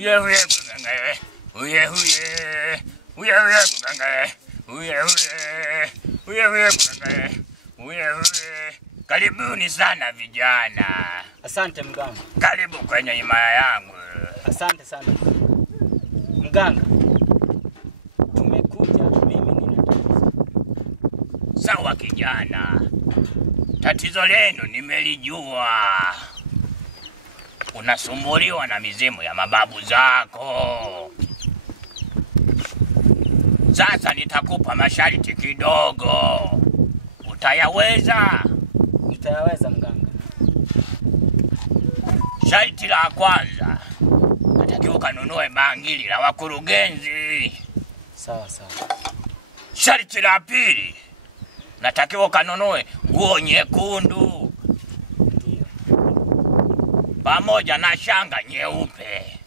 Uye uye kuganga. Uye uye. Uye uye kuganga. Uye uye. Uye uye kuganga. Uye uye. Karibuni sana vijana. Asante mganga. Karibu kwenye himaya yangu. Asante sana. Mganga. Tumekuja mimi nina tatizo. Sawa kijana. Tatizo lenu nimelijua. Unasumbuliwa na mizimu ya mababu zako. Sasa nitakupa masharti kidogo. Utayaweza? Nitayaweza mganga. Sharti la kwanza, natakiwa kanunue bangili la wakurugenzi. Sawa sawa. Sharti la pili, natakiwa kanunue nguo nyekundu. Ndio. Pamoja na shanga nyeupe.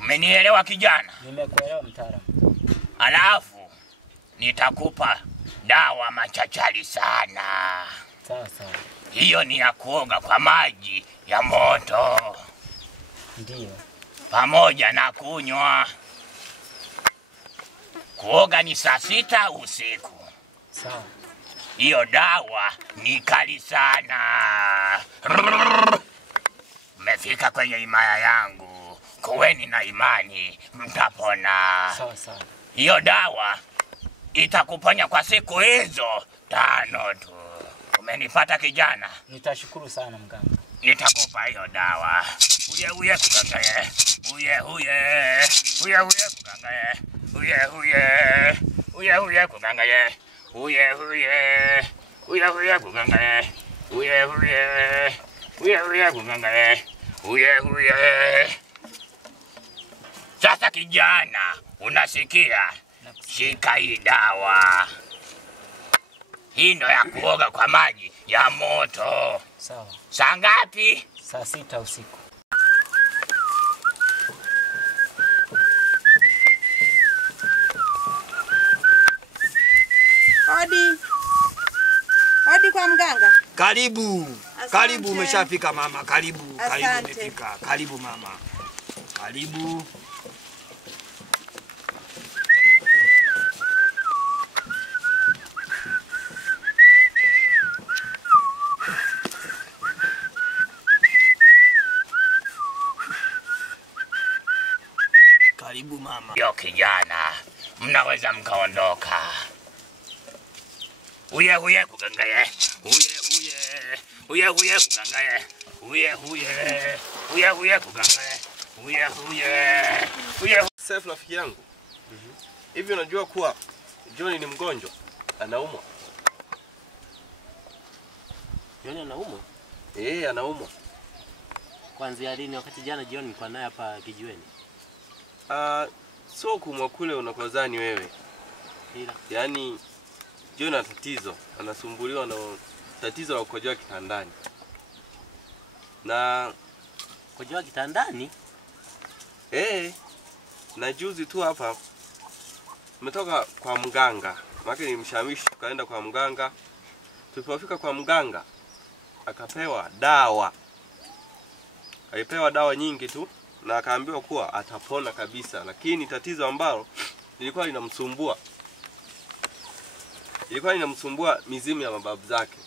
Umenielewa kijana? Nimekuelewa mtaalamu. Alafu nitakupa dawa machachari sana. Sawa sawa. Hiyo ni ya kuoga kwa maji ya moto. Ndio. Pamoja na kunywa. Kuoga ni saa 6 usiku. Sawa. Hiyo dawa ni kali sana. Mmefika kwenye himaya yangu. Kuweni na imani, mtapona. Sawa sawa. Hiyo dawa itakuponya kwa siku hizo 5 tu. Umenipata kijana? Nitashukuru sana mganga. Nitakupa hiyo dawa. Uye uye kuganga. Uye uye. Uye uye kuganga. Uye uye. Uye uye kuganga. Uye uye. Uye uye kuganga. Uye uye. Uye uye kuganga. Uye uye. Sasa kijana, unasikia? Shika hii dawa. Hii ndo ya kuoga kwa maji ya moto. Sawa. Saa ngapi? Saa 6 usiku. Hodi. Hodi kwa mganga. Karibu. Asante. Karibu umeshafika mama. Karibu. Asante. Karibu umefika. Karibu mama. Karibu. Karibu mama. Yo kijana, mnaweza mkaondoka. Uye uye kugangaye. Uye uye. Uye uye kugangaye. Uye uye. Uye uye kugangaye. Uye uye. Uye. Saif rafiki yangu. Hivi unajua kuwa John ni mgonjwa? Anaumwa. John anaumwa? Anaumwa. Kuanzia lini? Wakati jana jioni nilikuwa naye hapa kijiweni. So kumwa kule unakozani wewe. Ila Yaani John ana tatizo, anasumbuliwa na tatizo la kukojoa kitandani. Na kukojoa kitandani? Na juzi tu hapa umetoka kwa mganga. Maana nilimshawishi tukaenda kwa mganga. Tulipofika kwa mganga akapewa dawa. Alipewa dawa nyingi tu na akaambiwa kuwa atapona kabisa, lakini tatizo ambalo lilikuwa linamsumbua mizimu ya mababu zake.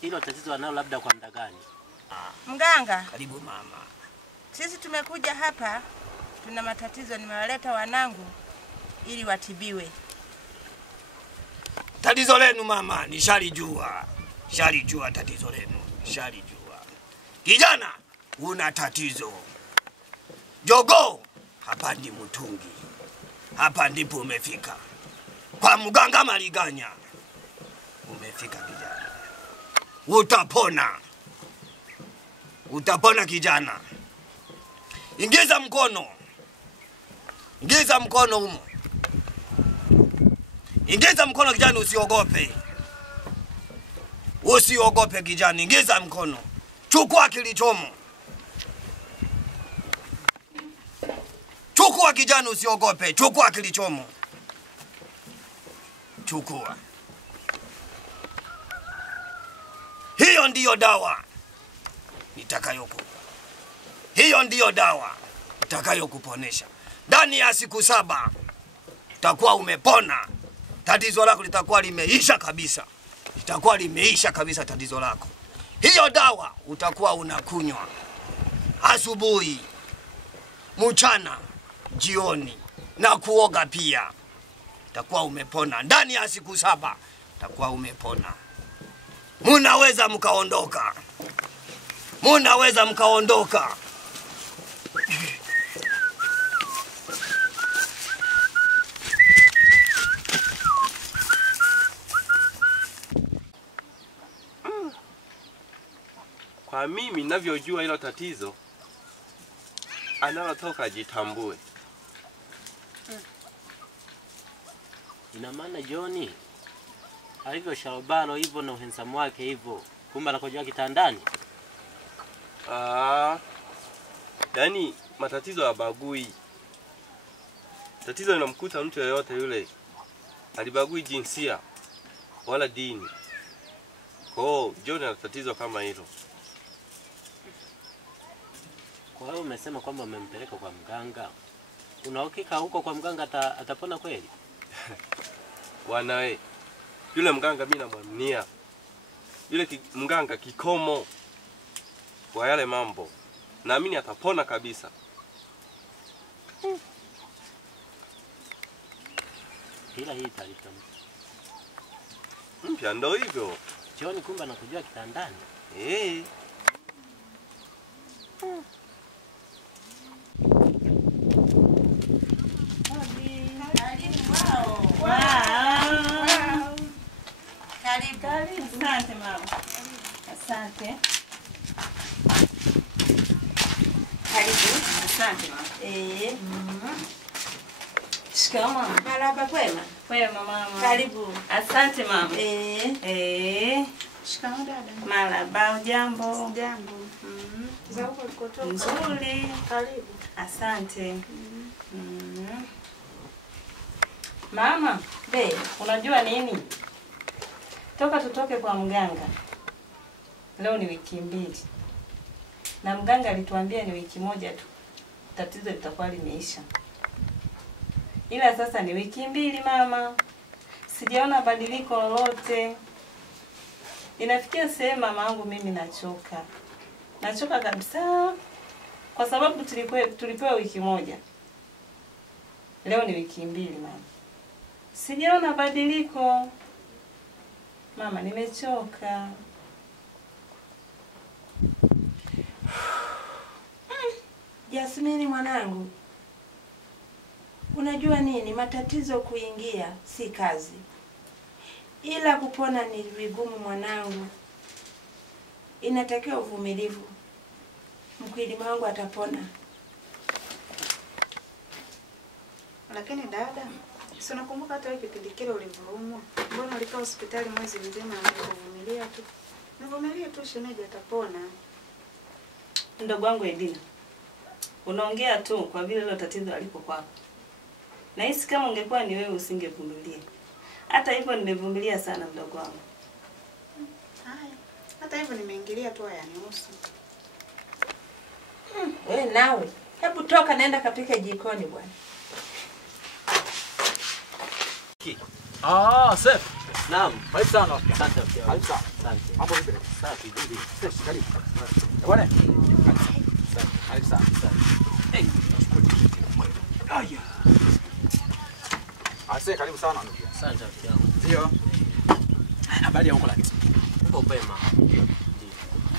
Hilo tatizo analo labda kwa muda gani? Mganga. Karibu mama. Sisi tumekuja hapa, tuna matatizo, nimewaleta wanangu ili watibiwe. Tatizo lenu mama, nishalijua. Shalijua tatizo lenu. Shalijua. Kijana, una tatizo. Jogo, hapa ndi mtungi. Hapa ndipo umefika. Kwa mganga Maliganya. Umefika kijana. Utapona. Utapona kijana. Ingiza mkono. Ingiza mkono humo. Ingiza mkono kijana, usiogope. Usiogope kijana, ingiza mkono. Chukua kilichomo. Chukua kijana, usiogope. Chukua kilichomo. Chukua. Hiyo ndiyo dawa. nitakayokupa. Hiyo ndiyo dawa itakayokuponesha. Ndani ya siku 7 utakuwa umepona. Tatizo lako litakuwa limeisha kabisa. Litakuwa limeisha kabisa tatizo lako. Hiyo dawa utakuwa unakunywa asubuhi, mchana, jioni na kuoga pia. Utakuwa umepona. Ndani ya siku 7 utakuwa umepona. Munaweza mkaondoka. Munaweza mkaondoka. Kwa mimi ninavyojua hilo tatizo, analotoka jitambue. Ina maana John alivyo sharobalo hivyo na uhandsome wake hivyo, kumbe anakojoa kitandani. Yaani matatizo ya bagui. Tatizo linamkuta mtu yeyote yule. Alibagui jinsia wala dini. Kwa John ana tatizo kama hilo. Kwa hiyo umesema kwamba umempeleka kwa mganga. Unahakika huko kwa mganga atapona kweli? Bwana wewe, yule mganga mimi namwaminia. Yule mganga kikomo kwa yale mambo. Naamini atapona kabisa. Ila hii taarifa mpya ndio hivyo. John kumbe anakojoa kitandani. Karibu. Asante mama. Asante. Karibu. Asante mama. Shikamoo. Marhaba kwema. Kwema mama. Karibu. Asante mama. Shikamoo dada. Marhaba, jambo. Jambo. Za huko ulikotoka? Nzuri. Karibu. Asante. Mama, unajua nini? Toka tutoke kwa mganga. Leo ni wiki 2. Na mganga alituambia ni wiki 1 tu. Tatizo litakuwa limeisha. Ila sasa ni wiki 2 mama. Sijaona badiliko lolote. Inafikia sehemu mama yangu mimi nachoka. Nachoka kabisa. Kwa sababu tulipewa wiki 1. Leo ni wiki 2 mama. Sijaona badiliko. Mama, nimechoka. Jasmini mwanangu, unajua nini? Matatizo kuingia si kazi, ila kupona ni vigumu mwanangu. Inatakiwa uvumilivu. Mkwilima wangu atapona. Lakini dada, si unakumbuka hata kipindi kile ulivyoumwa? Mbona ulikaa hospitali mwezi mzima na kuvumilia tu? Nivumilie tu, shemeji atapona. Ndugu wangu Edina, unaongea tu kwa vile hilo tatizo alipo kwako. Na hisi kama ungekuwa ni wewe usingevumilia. Hata hivyo nimevumilia sana mdogo wangu. Haya, hata hivyo nimeingilia tu, hayanihusu. Wewe nawe, hebu toka naenda kapika jikoni bwana. Sef. Naam. Karibu sana. Asante. Karibu sana. Asante. Mambo vipi? Safi vipi? Fresh, karibu. Bwana. Karibu sana. Eh. Aya. Asante, karibu sana ndugu. Asante rafiki yangu. Ndio. Habari ya huko lakini. Uko pema.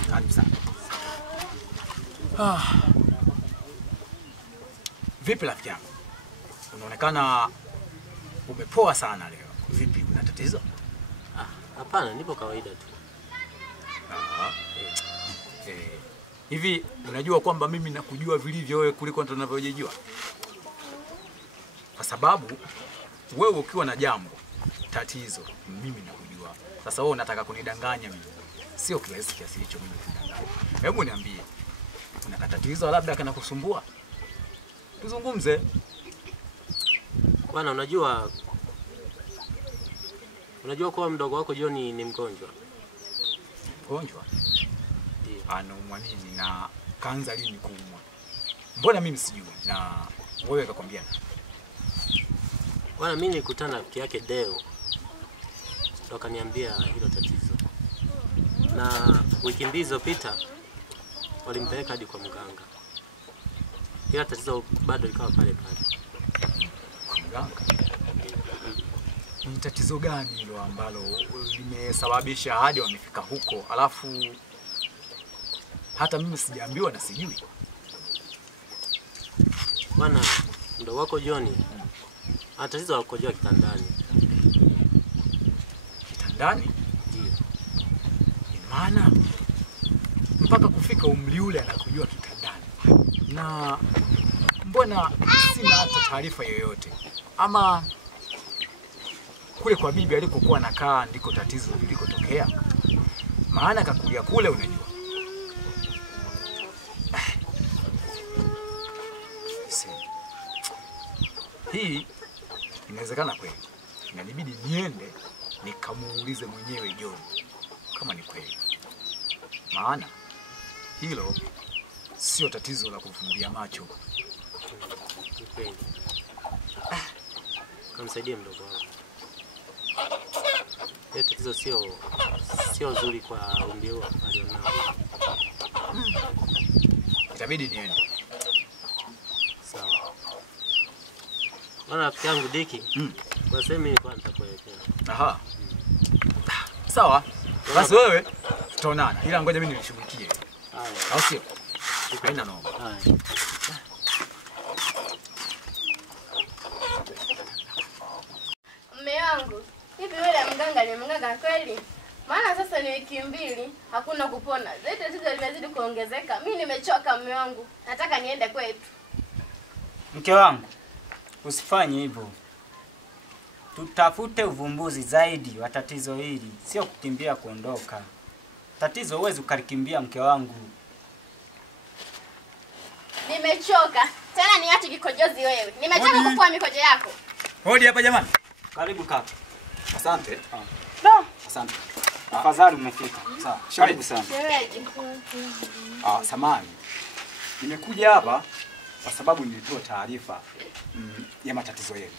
Karibu sana. Vipi rafiki yangu? Unaonekana umepoa sana leo. Vipi, una tatizo? Hapana, nipo kawaida tu. Hivi unajua kwamba mimi nakujua vilivyo wewe kuliko tunavyojijua? Kwa sababu wewe ukiwa na jambo tatizo, mimi nakujua. Sasa wewe unataka kunidanganya mimi. Sio kiasi kiasi hicho mimi kudanganya. Hebu niambie. Una tatizo labda kana kusumbua? Tuzungumze. Bwana, unajua kwa mdogo wako John ni mgonjwa. Mgonjwa? Ndio. anaumwa nini na kaanza lini kuumwa? Mbona mimi sijui na wewe kakwambia? Bwana, mimi nilikutana na rafiki yake Deo, ndo kaniambia hilo tatizo, na wiki mbili zilizopita walimpeleka hadi kwa mganga, ila tatizo bado likawa pale pale. Kwa mganga? Ni tatizo gani hilo ambalo limesababisha hadi wamefika huko, alafu hata mimi sijaambiwa na sijui? Bwana, ndo wako John, ana tatizo la kukojoa kitandani. Kitandani? Ndio. Maana mpaka kufika umri ule anakojoa kitandani, na mbona sina hata taarifa yoyote? Ama kule kwa bibi alikokuwa anakaa ndiko tatizo lilikotokea? Maana kakulia kule, unajua. Hii inawezekana kweli. Inabidi niende nikamuulize mwenyewe John kama ni kweli. Maana hilo sio tatizo la kufumbia macho. Ni kweli. Kamsaidie mdogo wako. Tatizo sio nzuri kwa umri wao alionao. Itabidi niende. Sawa. Bwana, rafiki yangu Diki. Kwa sasa mimi nilikuwa nitakuelekea. Aha. Sawa. Basi wewe tutaonana. Ila ngoja mimi nilishughulikie. Haya. Au sio? Haina noma. Haya. Mume wangu, hivi yule mganga ni mganga kweli? Maana sasa ni wiki mbili hakuna kupona. Zaidi tatizo limezidi kuongezeka. Mimi nimechoka mume wangu. Nataka niende kwetu. Mke wangu, usifanye hivyo. Tutafute uvumbuzi zaidi wa tatizo hili, sio kukimbia kuondoka. Tatizo huwezi ukalikimbia mke wangu. Nimechoka. Tena niache kikojozi wewe. Nimechoka kufua mikojo yako. Hodi hapa jamani. Karibu kaka. Asante. No. Asante. Afadhali umefika. Sawa. Karibu sana. Shemeji. Samahani. Nimekuja hapa kwa sababu nilitoa taarifa ya matatizo yenu.